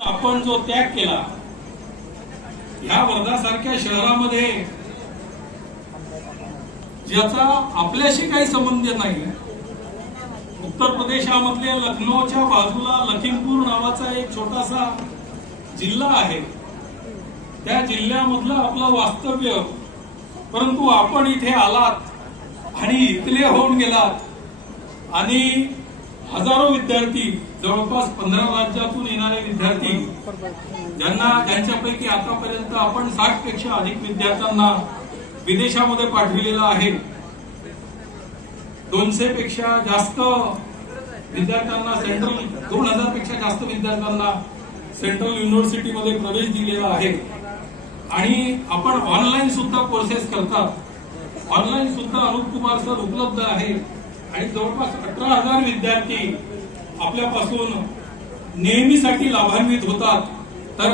आपण जो त्याग केला ह्या वर्धासारख्या शहरामध्ये ज्याचा आपल्याशी काही संबंध नाही। उत्तर प्रदेशामधल्या लखनौच्या बाजूला लखीमपूर नावाचा एक छोटासा जिल्हा आहे। त्या जिल्ह्यामधलं आपलं वास्तव्य, परंतु आपण इथे आलात आणि इथले होऊन गेलात आणि हजारो विद्यार्थी, जवळपास 15 राज्यातून येणारे विद्यार्थी, ज्यांच्यापैकी आतापर्यंत आपण 60 पेक्षा अधिक विद्यार्थ्यांना विदेशामध्ये पाठविलेलं आहे। 200 पेक्षा जास्त विद्यार्थ्यांना 2000 पेक्षा जास्त विद्यार्थ्यांना सेंट्रल युनिव्हर्सिटीमध्ये प्रवेश दिलेला आहे। आणि आपण ऑनलाईन सुद्धा कोर्सेस करतात। ऑनलाईन सुद्धा अनूप कुमार सर उपलब्ध आहे आणि जवळपास 18,000 विद्यार्थी आपल्यापासून नेहमीसाठी लाभान्वित होतात। तर